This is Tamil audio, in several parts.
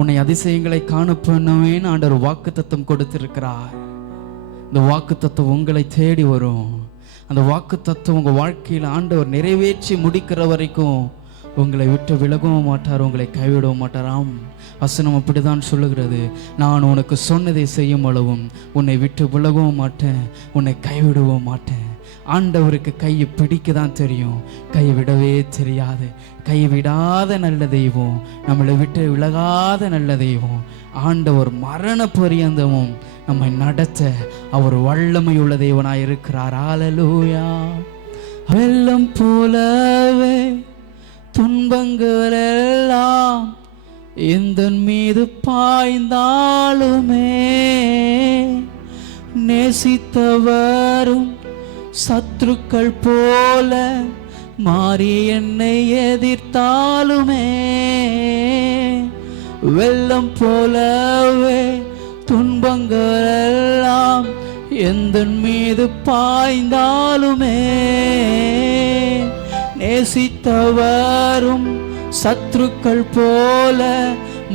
உன்னை அதிசயங்களை காணப்பண்ணுவேன் ஆண்டவர் வாக்குத்தத்தம் கொடுத்திருக்கிறார். இந்த வாக்குத்தத்தம் உங்களை தேடி வரும். அந்த வாக்குத்தத்தம் உங்கள் வாழ்க்கையில் ஆண்டவர் நிறைவேற்றி முடிக்கிற வரைக்கும் உங்களை விட்டு விலகவும் மாட்டார், உங்களை கைவிடவும் மாட்டாராம். வசனம் அப்படிதான் சொல்லுகிறது. நான் உனக்கு சொன்னதை செய்யும் அளவும் உன்னை விட்டு விலகவும் மாட்டேன், உன்னை கைவிடவும் மாட்டேன். ஆண்டவருக்கு கையை பிடிக்க தான் தெரியும், கைவிடவே தெரியாது. கைவிடாத நல்ல தெய்வம், நம்மளை விட்டு விலகாத நல்ல தெய்வம். ஆண்டவர் மரண பரியந்தமும் நம்மை நடத்த அவர் வல்லமையுள்ள தேவனாய் இருக்கிறார். ஹல்லேலூயா. வெள்ளம் போலவே துன்பங்கள் எல்லாம் இந்த மீது பாய்ந்தாலுமே, நேசித்தவரும் சத்துருக்கள் போல மாறி என்னை எதிர்த்தாலுமே, வெள்ளம் போலவே துன்பங்கள் எல்லாம் எந்த மீது பாய்ந்தாலுமே, நேசித்தவரும் சத்துருக்கள் போல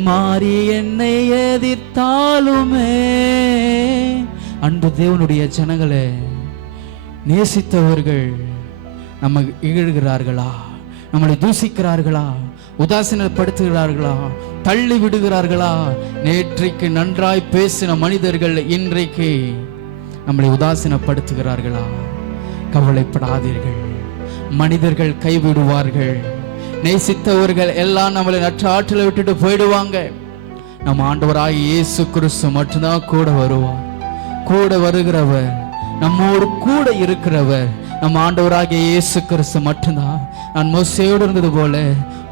மாறி என்னை எதிர்த்தாலுமே. அன்பு தேவனுடைய ஜனங்களே, நேசித்தவர்கள் நம்ம இகழ்கிறார்களா, நம்மளை தூசிக்கிறார்களா, உதாசீனப்படுத்துகிறார்களா, தள்ளி விடுகிறார்களா? நேற்றைக்கு நன்றாய் பேசின மனிதர்கள் இன்றைக்கு நம்மளை உதாசீனப்படுத்துகிறார்களா? கவலைப்படாதீர்கள், மனிதர்கள் கைவிடுவார்கள். நேசித்தவர்கள் எல்லாம் நம்மளை நற்ற ஆற்றலை விட்டுட்டு போயிடுவாங்க. நம்ம ஆண்டவராய் இயேசு கிறிஸ்து மட்டும்தான் கூட வருவார். கூட வருகிறவர், நம்மோடு கூட இருக்கிறவர் நம்ம ஆண்டவராகிய இயேசு கிறிஸ்து மட்டும்தான். நான் மோசேயோடு இருந்தது போல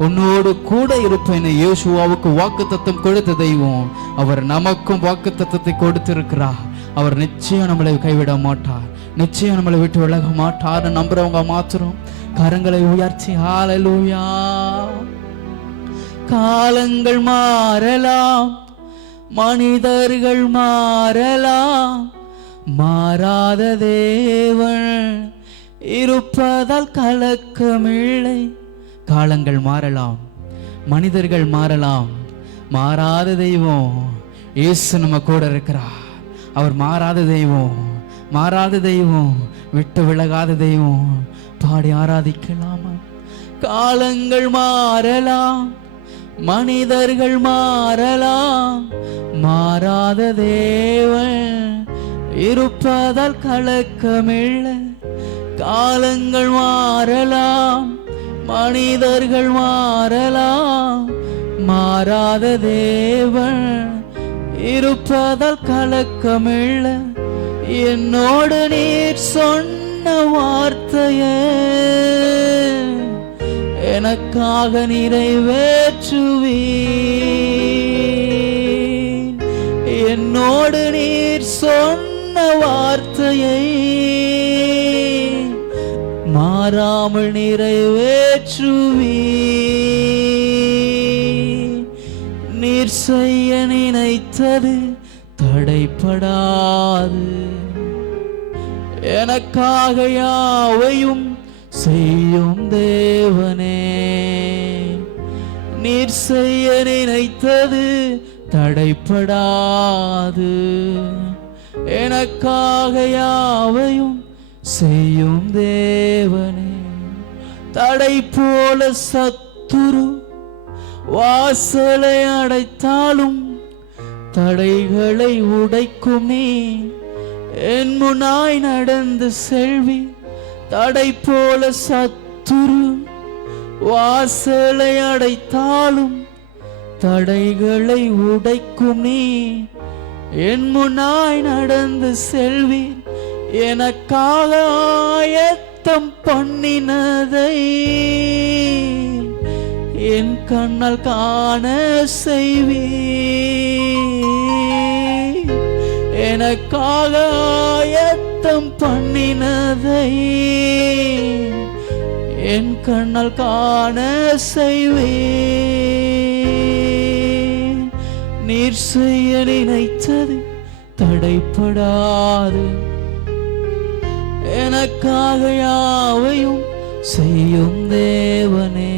உன்னோடு கூட இருப்பேன் யோசுவாவுக்கு வாக்குத்தத்தம் கொடுத்த தெய்வம் அவர் நமக்கும் வாக்குத்தத்தத்தை கொடுத்திருக்கிறார். அவர் நிச்சயம் நம்மளை கைவிட மாட்டார், நிச்சயம் நம்மளை விட்டு விலக மாட்டார். நம்புறவங்க மாத்திரம் கரங்களை உயர்த்தி ஹல்லேலூயா. காலங்கள் மாறலாம், மனிதர்கள் மாறலாம், மாறாத தேவன் இருப்பதால் கலக்கமில்லை. காலங்கள் மாறலாம், மனிதர்கள் மாறலாம், மாறாத தெய்வம் இயேசு நம்ம கூட இருக்கிறார். அவர் மாறாத தெய்வம், மாறாத தெய்வம், விட்டு விலகாத தெய்வம். பாடி ஆராதிக்கலாமா? காலங்கள் மாறலாம், மனிதர்கள் மாறலாம், மாறாத தேவன் இருப்பதால் கலக்கமில்லை. காலங்கள் மாறலாம், மனிதர்கள் மாறலாம், மாறாத தேவன் இருப்பதால் கலக்கமில்லை. என்னோடு நீர் சொன்ன வார்த்தையே எனக்காக நிறைவேற்றுவீர். என்னோடு நீர் சொன்ன வார்த்தையை மாறாமல் நிறைவேற்றுவீர். நீர் செய்ய நினைத்தது தடைப்படாது, எனக்காக யாவையும் செய்யும் தேவனே. நீர் செய்ய நினைத்தது தடைப்படாது, எனக்காக யாவையும் செய்யும் தேவனே. தடை போல சத்துரு வாசலை அடைத்தாலும் தடைகளை உடைக்கும் நீ என் முன்னாய் நடந்து செல்வி. தடை போல சத்துரு வாசலை அடைத்தாலும் தடைகளை உடைக்கும் நீ என் முன்னாய் நடந்து செல்வி. எனக்காக ஆயத்தம் பண்ணினதை என் கண்ணால் காண செய்வி. எனக்காக ஆயத்தம் பண்ணினதை என் கண்ணால் காண செய்வே. நீர் செய்ய நினைத்தது தடைப்படாது, எனக்காக யாவையும் செய்யும் தேவனே.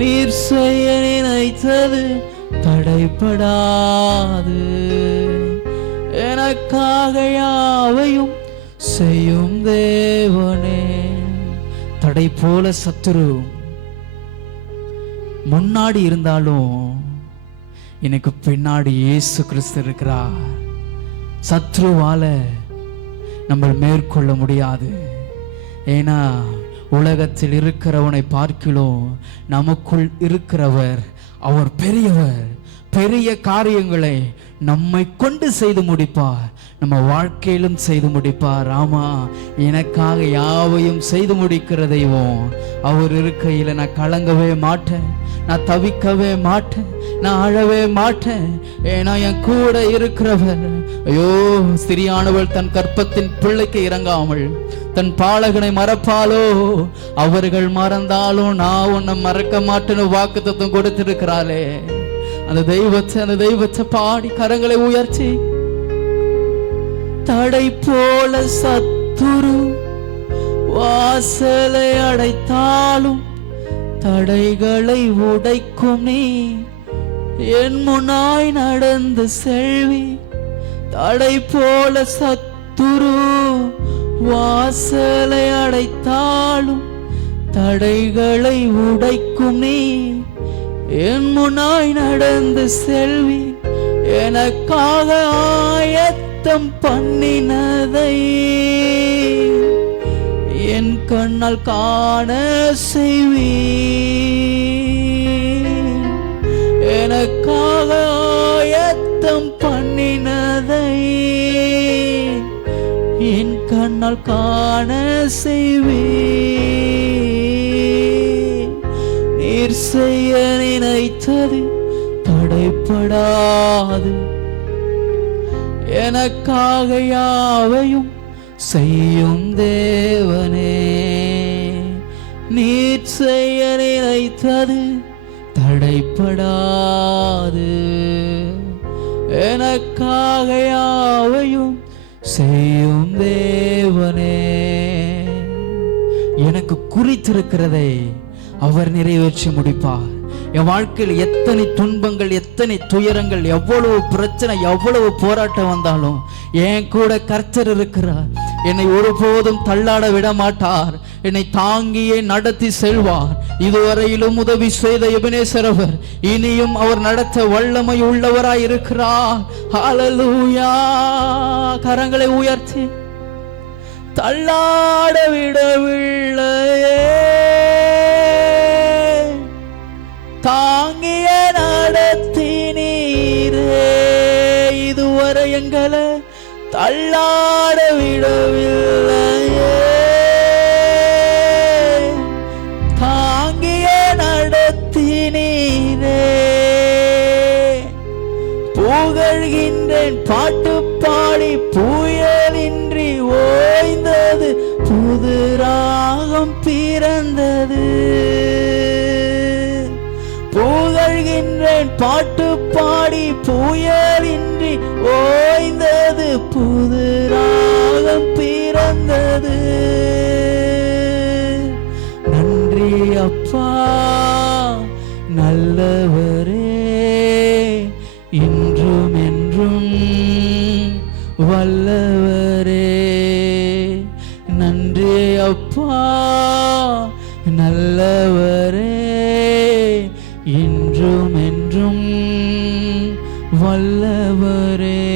நீர் செய்ய நினைத்தது தடைபடாது. எனக்காக யாவையும் செய்யும் தேவனே. தடை போல சத்துரு முன்னாடி இருந்தாலும் எனக்கு பின்னாடி இயேசு கிறிஸ்து இருக்கிறார். சத்ருவால நம்ம மேற்கொள்ள முடியாது. ஏன்னா உலகத்தில் இருக்கிறவனை பார்க்கிலும் நமக்குள் இருக்கிறவர் அவர் பெரியவர். பெரிய காரியங்களை நம்மை கொண்டு செய்து முடிப்பார். நம்ம வாழ்க்கையிலும் செய்து முடிப்பார். ஆமா, எனக்காக யாவையும் செய்து முடிக்கிற தெய்வம் அவர் இருக்கையில் நான் கலங்கவே மாட்டேன், நான் தவிக்கவே மாட்டேன், நான் அழவே மாட்டேன். ஏன்னா என் கூட இருக்கிறவர். ஐயோ, ஸ்திரியானவள் தன் கற்பத்தின் பிள்ளைக்கு இறங்காமல் தன் பாலகனை மறப்பாலோ? அவர்கள் மறந்தாலும் நான் உன்னை மறக்க மாட்டேன்னு வாக்குத்தத்தம் கொடுத்திருக்கிறாளே. அந்த தெய்வத்தை பாடி கரங்களை உயர்ச்சி. தடை போல சத்துரு வாசலை அடைத்தாலும் தடைகளை உடைக்கும் நீ என் முன்னாய் நடந்து செல்வி. தடை போல சத்துரு வாசலை அடைத்தாலும் தடைகளை உடைக்கும் நீ என் முன்னாய் நடந்து செல்வி. எனக்காக ஆயத்தம் பண்ணினதை என் கண்ணால் காண செய்வி. எனக்காக ஆயத்தம் பண்ணினதை என் கண்ணால் காண செய்வி. நீர் செய்ய நினைத்தது தடைபடாது. எனக்காக யாவையும் செய்யும் தேவனே. நீர் செய்ய நினைத்தது தடைபடாது. எனக்காக யாவையும் செய்யும் தேவனே. எனக்கு குறித்திருக்கிறதை அவர் நிறைவேற்றி முடிப்பார். என் வாழ்க்கையில் எத்தனை துன்பங்கள், எத்தனை துயரங்கள், எவ்வளவு பிரச்சனை, எவ்வளவு போராட்டம் வந்தாலும் என் கூட கர்த்தர் இருக்கிறார். என்னை ஒருபோதும் தள்ளாட விட மாட்டார். என்னை தாங்கியே நடத்தி செல்வார். இதுவரையிலும் உதவி செய்த எபனேசர் அவர் இனியும் அவர் நடத்த வல்லமை உள்ளவராய் இருக்கிறார். ஹல்லேலூயா. கரங்களை உயர்த்தி தள்ளாட விடவில்லையே, தாங்கிய நடத்தினீரே. இதுவரை எங்களை தள்ளாட விடவில்லையே, தாங்கிய நடத்தினீரே. புகழ்கின்றேன் பாட்டு பாடி புயலின்றி ஓய்ந்தது, புது ராகம் பிறந்தது. புகழ்கின்றேன் பாட்டு பாடி புயலின்றி ஓய்ந்தது, புது ராகம் பிறந்தது. நன்றி அப்பா நல்லவரே, இன்றும் என்றும் வல்லவரே. நன்றி அப்பா நல்லவரே, இன்றும் என்றும் வல்லவரே.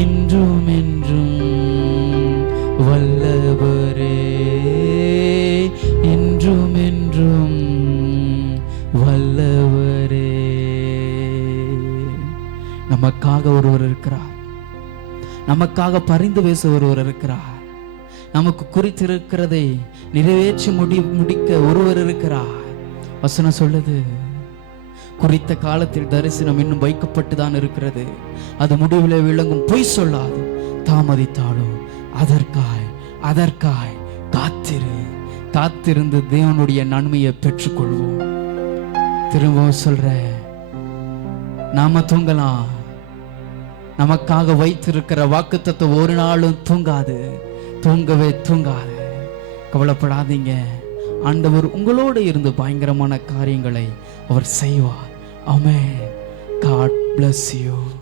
இன்றும் என்றும் வல்லவரே, இன்றும் என்றும் வல்லவரே. நமக்காக ஒருவர் இருக்கிறார், நமக்காக பரிந்து பேச ஒருவர் இருக்கிறார், நமக்கு குறித்திருக்கிறதை நிறைவேற்றி முடிக்க ஒருவர் இருக்கிறார். வசனம் சொல்லுது, குறித்த காலத்தில் தரிசனம் இன்னும் வைக்கப்பட்டு தான் இருக்கிறது, அது முடிவில் விளங்கும், பொய் சொல்லாது. தாமதித்தாலும் அதற்காய் காத்திருந்து தேவனுடைய நன்மையை பெற்றுக்கொள்வோம். திரும்பவும் சொல்ற, நாம தூங்கலாம், நமக்காக வைத்திருக்கிற வாக்குத்தத்தம் ஒரு நாளும் தூங்காது, தூங்கவே தூங்காது. கவலைப்படாதீங்க. ஆண்டவர் உங்களோடு இருந்து பயங்கரமான காரியங்களை அவர் செய்வார். ஆமென். God bless you.